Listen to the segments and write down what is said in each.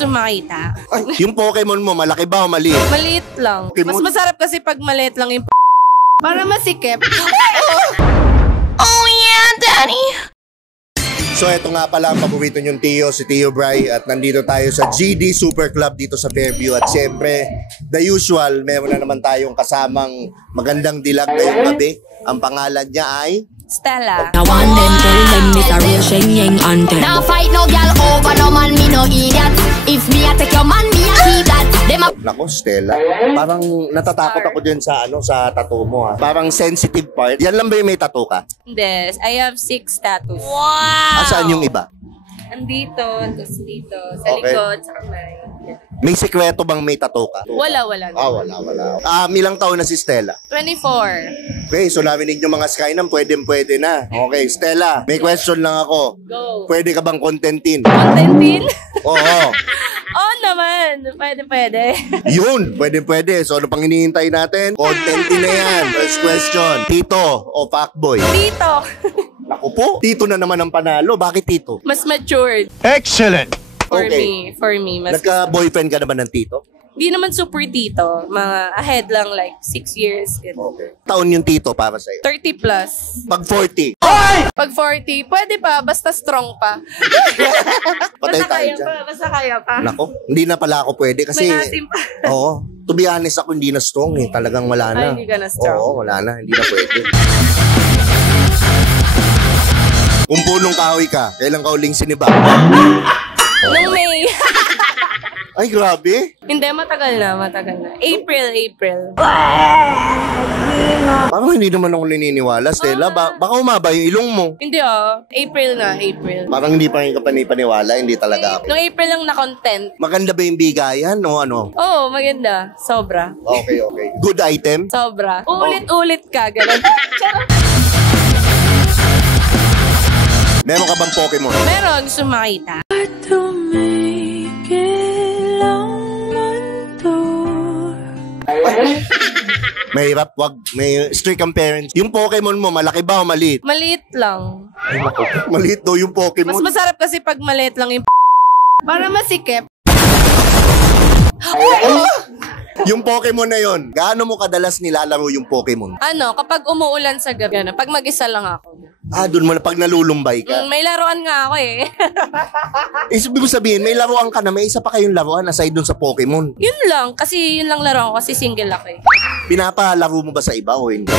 gusto makita. Ay, yung Pokemon mo, malaki ba o maliit? Maliit lang. Pokemon? Mas masarap kasi pag maliit lang yung para masikip. Oh yeah, Daddy! So eto nga pala ang paborito niyong Tio, si Tio Bry. At nandito tayo sa GD Super Club dito sa Fairview. At siyempre, the usual, meron na naman tayong kasamang magandang dilag ngayong gabi. Ang pangalan niya ay... Stella. Now one them tell them it's a real Shenyang anthem. Now fight no girl over no man, me no idiot. If me a take your man, me a keep that. Them a... Nako, Stella. Parang natatakot ako dyan sa sa tattoo mo ha. Parang sensitive part. Yan lang ba yung may tattoo ka? Hindi. I have 6 tattoos. Wow! Saan yung iba? Andito, tapos dito, sa likod, sa kamay. May sikreto bang may tattoo ka? Wala. Wala. Ilang taon na si Stella? 24. Okay, so narinig yung mga Skynam, pwede na. Okay, Stella, may question lang ako. Go. Pwede ka bang contentin? Contentin? Oo. Oo naman. Pwede. Yun, pwede. So ano pang hinihintay natin? Contentin na yan. First question, tito o fuckboy? Tito. Naku po, tito na naman ang panalo. Bakit tito? Mas matured. Excellent! For me. Mas Nagka-boyfriend ka naman ng tito? di naman super tito. Mga ahead lang, like 6 years. Ganun. Okay. Taon yung tito para sa'yo? 30 plus. Pag 40, Pag 40, pwede pa, basta strong pa. patay Basta tayo kaya dyan. pa, basta kaya pa. Nako, hindi na pala ako pwede kasi... May asim pa. Oo. To be honest, ako hindi na strong eh. Talagang wala na. Ay, hindi ka na strong. Oo, wala na. Hindi na pwede. Kung punong kahoy ka, kailan ka uling siniba? Nung May. Ay, grabe. Hindi, matagal na. April. Parang hindi naman ako naniniwala, Stella. Baka umaba yung ilong mo. Hindi April. Parang hindi pa rin ka panipaniwala, hindi talaga ako. Nung April lang na-content. Maganda ba yung bigayan o ano? Oo, maganda. Sobra. Okay. Good item? Sobra. Ulit-ulit ka, ganun. Meron ka bang Pokemon? Meron, gusto makita. Mahirap, wag. May strict ang parents. Yung Pokemon mo, malaki ba o maliit? Maliit lang. Maliit daw yung Mas Pokemon. masarap kasi pag maliit lang yung para masikip. Yung Pokemon na yon, gaano mo kadalas nilalaro yung Pokemon? Kapag umuulan sa gabi, pag mag-isa lang ako. Doon mo na pag nalulumbay ka. May laruan nga ako eh. Ibig mo sabihin, may laruan ka na, may isa pa kayong laruan aside dun sa Pokemon. Yun lang, kasi yun lang laruan ko kasi single ako eh. Pinapalaro mo ba sa iba o hindi?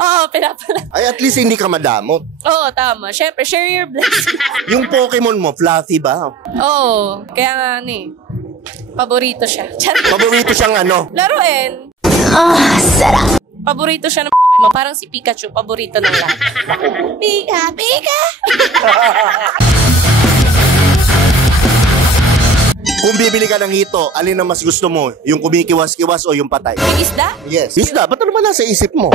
Oo, pinapala. Ay, at least hindi ka madamot. Oo, tama. Syempre, share your blessing. Yung Pokemon mo, fluffy ba? Oo, kaya nga paborito siya. Paborito siyang ano? Laruin. sarap. Paborito siya ng Pokemon. Parang si Pikachu, paborito ng lahat. Pika! Kung bibili ka ng hito, alin ang mas gusto mo? Yung kumikiwas-kiwas o yung patay? Yung isda? Yes. Isda, ba't ano ba nasa isip mo?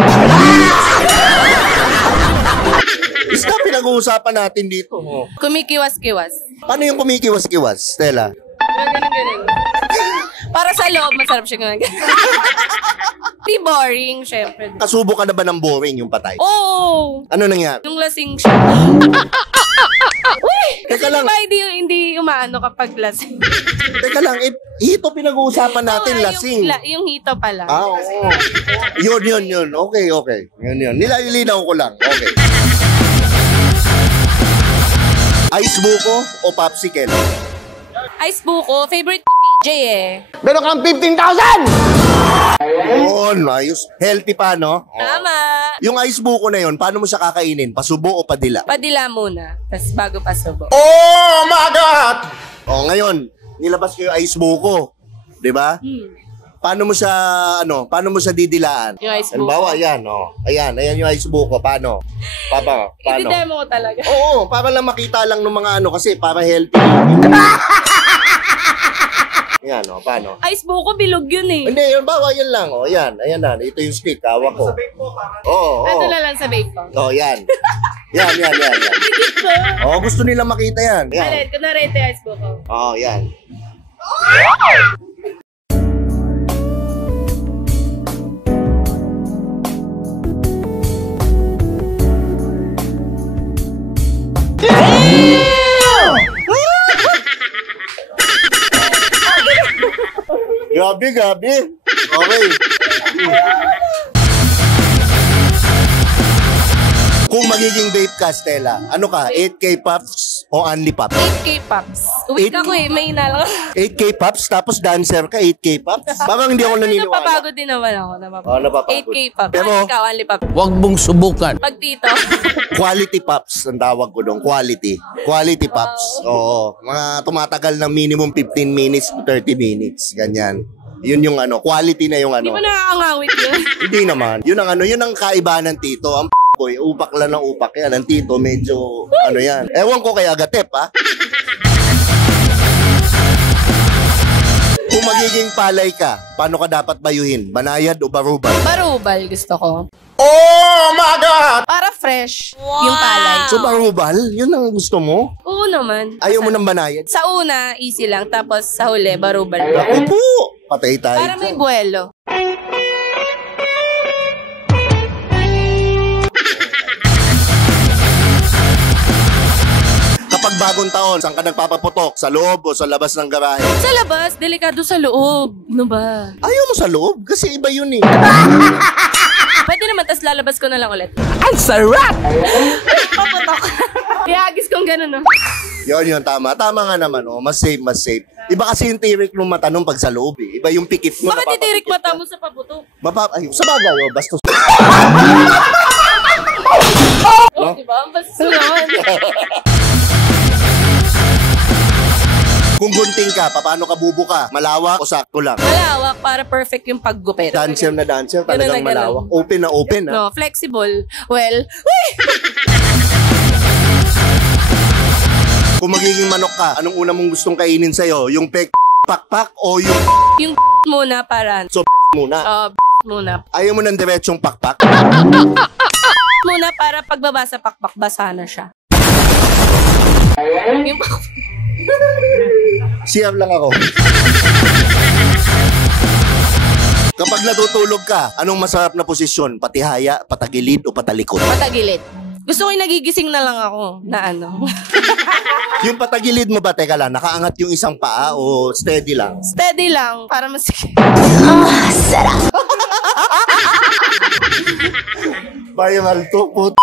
Isda, pinag-uusapan natin dito. Kumikiwas-kiwas. Paano yung kumikiwas-kiwas, Stella? Ganun. Para sa loob, masarap siya ganun. Di boring, syempre. Kasubo ka na ba ng boring yung patay? Oo! Ano nangyari? Yung lasing siya. Uy! Teka lang. Diba hindi umaano kapag lasing? Teka lang, hito pinag-uusapan natin, lasing. Yung hito pala. Oo. Yun. Okay. Yun. Nilalinaw ko lang. Okay. Ice buko o popsicle? Ice buko, favorite ko PJ eh. Meron kang 15,000! Yun, ayos. Healthy pa, no? Tama! Yung ice buko na yun, paano mo siya kakainin? Pasubo o padila? Padila muna, tas bago pasubo. Oh my God! Ngayon, nilabas ko yung ice buko. Diba? Paano mo siya didilaan? Yung ice buko. Halimbawa, ayan yung ice buko. Paano? Paano? I-demo ko talaga. Oo, para lang makita lang ng mga kasi para healthy. Yan, paano? Ice buko, bilog yun eh. Hindi, yan lang. Ayan na. Ito yung stick, hawak ko. Oo. Ito na lang sa vape ko. Yan. Yan. Gusto nilang makita yan. Yan. Kunwari ito yung ice buko. Yan. Gabi. Okay. Kung magiging vape ka, Stella, ano ka? 8K Pops o Only Pops? 8K Pops. Uwi ka ko eh, may inalang. 8K Pops, tapos dancer ka, 8K Pops? Parang hindi ako naniniwala. Napapagod din naman ako. Napapagod. 8K Pops. Pero, ikaw, Only Pops. Huwag mong subukan. Pag tito. quality Pops, ang tawag ko doon. Quality. Quality Pops. Oo. Mga tumatagal ng minimum 15 minutes to 30 minutes. Ganyan. Yun yung ano, quality na yung ano. Di ba nakakangawit yun? Hindi naman. Yun ang ano, yun ang kaibahan ng tito. Ang boy, upak lang ng upak yan. Ang tito, medyo, ano yan. Ewan ko kay Agatep, ha? Kung magiging palay ka, paano ka dapat bayuhin? Banayad o barubal? Barubal gusto ko. Oh my God! Para fresh yung palay. So barubal, yun ang gusto mo? Oo naman. Ayaw mo ng banayad? Sa una, easy lang. Tapos sa huli, barubal. Ako po! Patay tayo. Para may buwelo. Kapag bagong taon, saan ka nagpapaputok? Sa loob o sa labas ng garahe? Sa labas, delikado sa loob. Ano ba? Ayaw mo sa loob? Kasi iba yun eh. Pwede naman, tas lalabas ko na lang ulit. Ang sarap! Paputok. Ihagis kong gano'n, no? Yun, tama. Tama nga naman, oh. Mas safe, mas safe. Iba kasi yung tirik ng mata nung pag sa loob eh. Iba yung pikit mo. Bakit titirik napapapikit mata ka. mo sa paputok? Ay, sa bagay, oh. Bastos. Oh, diba? Ang bastos naman. Kung gunting ka, paano ka bubuka? Malawak o sakto lang? Malawak para perfect yung paggupit. Dancer na dancer, talagang Ganun na ganun. malawak. Open na open, ha? No, flexible. Well, uy! Kung magiging manok ka, anong una mong gustong kainin sa'yo? Yung pakpak o yung Yung muna para... muna? Muna. Ayaw mo ng diretsong pakpak? Muna para pagbaba sa pakpak, basa na siya. Yung Siyam lang ako. Kapag natutulog ka, anong masarap na posisyon? Patihaya, patagilid o patalikod? patagilid. Gusto ko yung nagigising na lang ako na ano. Yung patagilid mo ba, teka lang, nakaangat yung isang paa o steady lang? Steady lang para mas... Bayamal to, puto.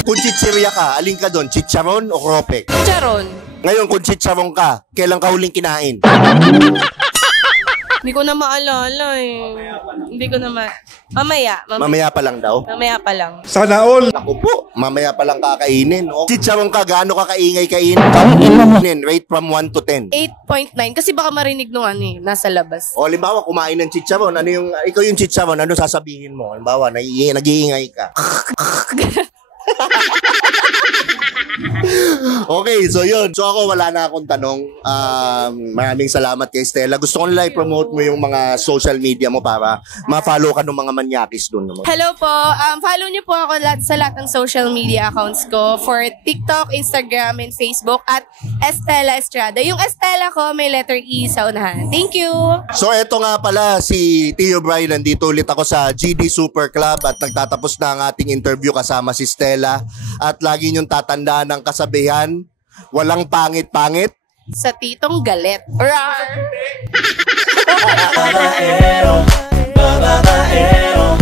Kung chichirya ka, alin ka doon? Chicharon o kropek? Charon. Ngayon, kung chicharon ka, kailan ka huling kinain? Hindi ko na maalala eh. Hindi ko na Mamaya. Mamaya pa lang daw. Mamaya pa lang. Sana all! Ako po, mamaya pa lang kakainin. O, chicharon ka, gaano ka kaingay kainin? Rate from 1 to 10. 8.9. Kasi baka marinig nung ano eh, nasa labas. O, halimbawa, kumain ng chicharon. Ano yung, ikaw yung chicharon, ano sasabihin mo? Halimbawa, nag-iingay ka. Okay, so yun. So ako, wala na akong tanong. Maraming salamat kay Stella. Gusto ko nila i-promote mo yung mga social media mo para ma-follow ka ng mga manyakis doon naman. Hello po. Follow niyo po ako sa lahat ng social media accounts ko for TikTok, Instagram, and Facebook at Estella Estrada. Yung Estella ko, may letter E sa unahan. Thank you! So eto nga pala si Tio Bry. Nandito ulit ako sa GD Super Club at nagtatapos na ang ating interview kasama si Stella. At lagi niyong tatandaan ng kasabihan, walang pangit-pangit. Sa titong galit. Rar! Babaero, babaero.